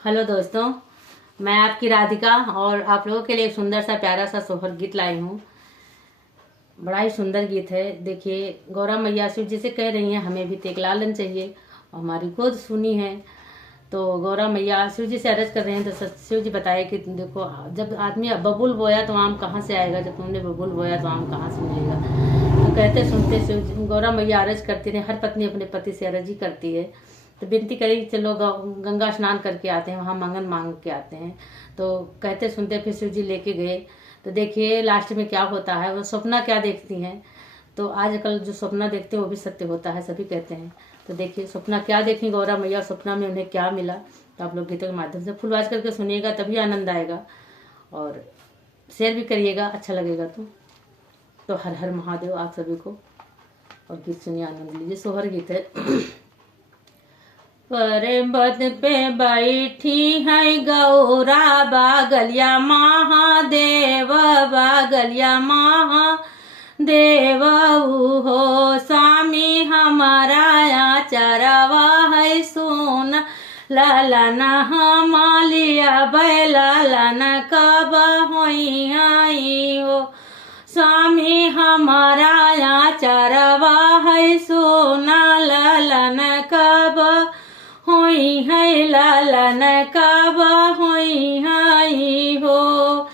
Hello दोस्तों, मैं आपकी राधिका और आप लोगों के लिए एक सुंदर सा प्यारा सा सोहर गीत लाई हूँ। बड़ा ही सुंदर गीत है। देखिए, गौरा मैया शिव जी से कह रही हैं हमें भी तो एक लालन चाहिए और हमारी गोद सुनी है। तो गौरा मैया शिव जी से अर्ज कर रहे हैं। तो शिव जी बताए कि देखो, जब आदमी बबुल बोया तो आम कहाँ से आएगा, जब तुमने बबुल बोया तो आम कहाँ से मिलेगा। तो कहते सुनते शिव जी गौरा मैया अर्ज करती रही। हर पत्नी अपने पति से अर्ज ही करती है। तो विनती करी चलो गंगा स्नान करके आते हैं, वहाँ मंगन मांग के आते हैं। तो कहते सुनते फिर शिव जी लेके गए। तो देखिए लास्ट में क्या होता है, वो सपना क्या देखती हैं। तो आजकल जो सपना देखते हैं वो भी सत्य होता है, सभी कहते हैं। तो देखिए सपना क्या देखी गौरा मैया, सपना में उन्हें क्या मिला। तो आप लोग गीतों के माध्यम से फुलवाज करके सुनिएगा, तभी आनंद आएगा। और शेयर भी करिएगा, अच्छा लगेगा। तो हर हर महादेव आप सभी को। और गीत सुनिए, आनंद लीजिए। सोहर गीत है। पर्वत पे बैठी है गौरा, बागलिया महादेव, बागलिया महादेव हो। स्वामी हमारा आचरवा है सुन, लालन हमालिया बैलालन कब होई आई हो। स्वामी हमारा आचरवा है सोना, लालन कब होई है, लालन कब होई है हो।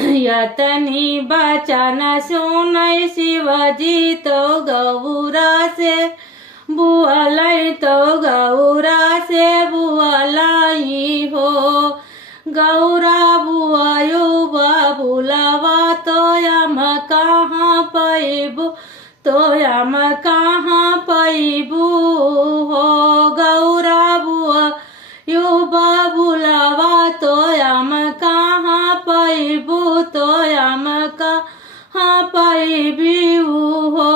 यतनी बचन सुनय शिवजी तो गौरा से बुअलई, तो गौरा से बुअलई हो। गौरा बुआयो बाबुलवा तो यम कहाँ पैबू, तो यम कहाँ पैबू हो। गौरा बुआयो बाबुलवा तो यम कहाँ पैबू, तो यम कहाँ पैबू हो।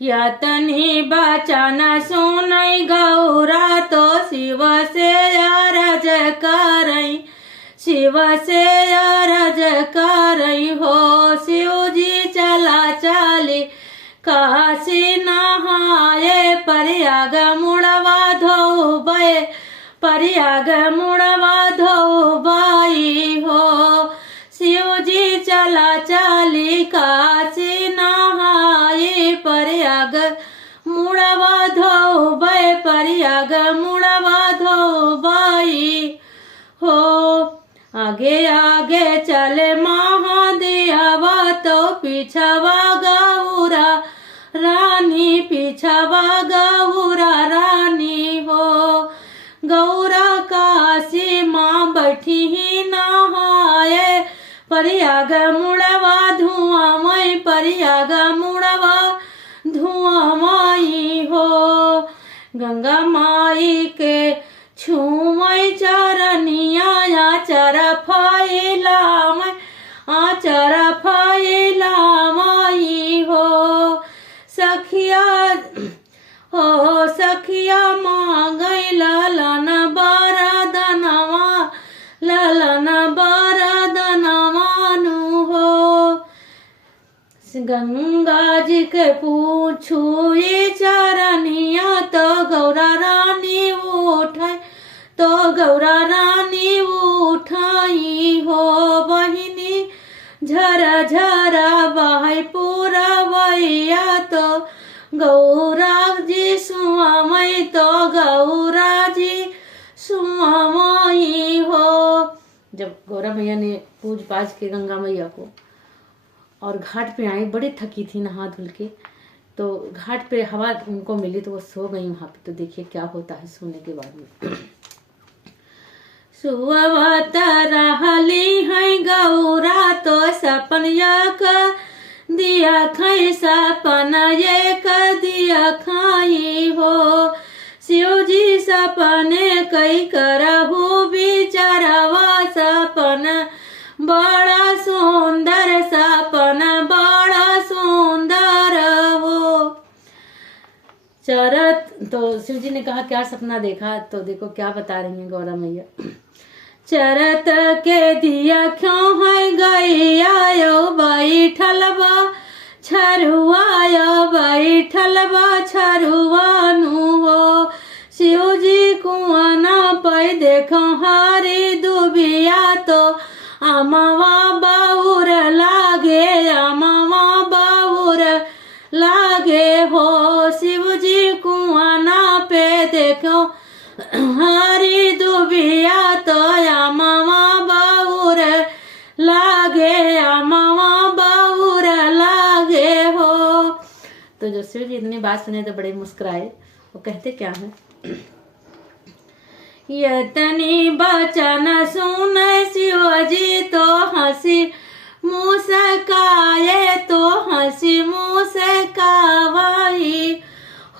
यतनी बचन सुनई गौरा तो शिव से अरज करई, शिव से अरज करई हो। शिव जी चला चली काशी नहाए, प्रयाग मुड़वा धोबे, प्रयाग मुड़वा धोबई हो। शिव जी चला चली काशी नहाए, प्रयाग मुड़वा धोबे, प्रयाग मुड़वा धोबई हो। आगे आगे चले महादेवा तो पीछवा गौरा रानी, पीछवा गौरा रानी हो। गौरा काशी माँ बैठी ही नहाए, प्रयाग मुड़वा धुआं मई, प्रयाग मुड़वा धुआं मई हो। गंगा माई के छूमय चरनिया, आचर फैलाम, आचर फैलामई हो। सखिया हो सखिया मांगई लालन बरदनवा, लालन बरदनवा नु हो। गंगा जी के पूछू ये चरनिया, तो गौरा रानी उठाई, तो गौरा रानी उठाई हो। बहिनी झरा झरा बहाई पूरा वैया, तो गौरा जी सुआमई, तो गौरा जी सुआमई हो। जब गौरा मैया ने पूज पाज के गंगा मैया को और घाट पे आई, बड़ी थकी थी नहा धुल के। तो घाट पे हवा उनको मिली तो वो सो गई वहां पे। तो देखिए क्या होता है सोने के बाद में। सुवत रहली है गौरा तो सपन एक दिया खाई, सपन एक दिया खाई हो। शिव जी सपने कई करहु बिचारवा, सपन बड़ा सुंदर, सपन बड़ा सुंदर हो। चरत तो शिव जी ने कहा क्या सपना देखा। तो देखो क्या बता रही हैं गौरा मैया। चरत के दिया क्यों है गैया, यो बैठल बा छरुआ, यो बैठल बा छरुआ नु हो। शिव जी कुआं ना पाई देखो हारी दुबिया तो अमवा बाउर लागे, अमवा बाउर लागे हो। शिव जी कुआं ना पे देखो हारी दुबिया तो अमवा बाउर लागे, अमवा बाउर लागे हो। तो जो शिव जी इतनी बात सुने तो बड़े मुस्कुराए। वो कहते क्या है, यतनी बचन सुन शिवजी तो हंसी मुस्काए, तो हंसी मुस्काई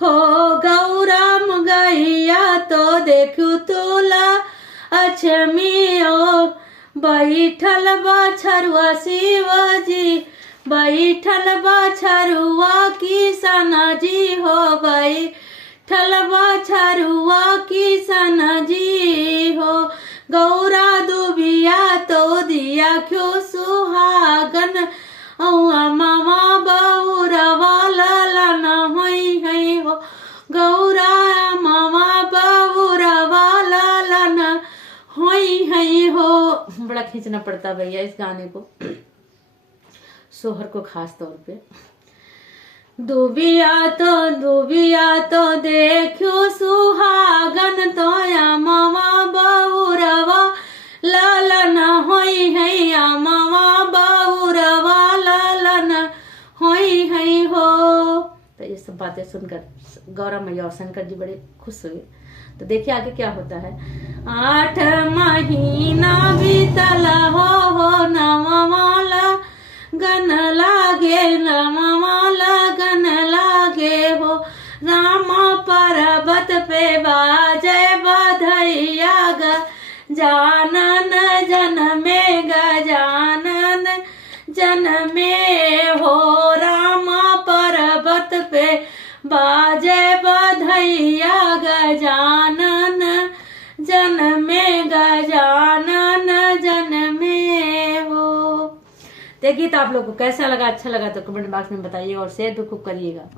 हो। गौरम गैया तो देखू तुला अछमियो, बैठल बछरुआ शिवजी, बैठल बछरुआ किशन जी हो, बैठल बछरुआ किशन जी हो। गौरा दुबिया तो दिया क्यों सुहागन, अमवा बाउरा वाला लाना होई है हो। गौरा अमवा बाउरा वाला लाना होई है हो। बड़ा खींचना पड़ता भैया इस गाने को, सोहर को खास तौर पे। दुबिया तो देखो सुहागन, तो अमवा बाउरवा लालन होई है, अमवा बाउरवा लालन होई है हो। तो ये सब बातें सुनकर गौरा मैया और शंकर जी बड़े खुश हुए। तो देखिए आगे क्या होता है। 8 महीना बीतला हो नवमाला गन लागे, नवमाला गन लागे हो। राम पर्वत पे बाजे बधैया गजानन जनमे, गजानन जनमे हो। राम पर्वत पे बाजे बधैया गजानन जनमे, गजानन जनमे हो। देखिए तो आप लोग को कैसा लगा, अच्छा लगा तो कमेंट बॉक्स में बताइए और शेयर भी खूब करिएगा।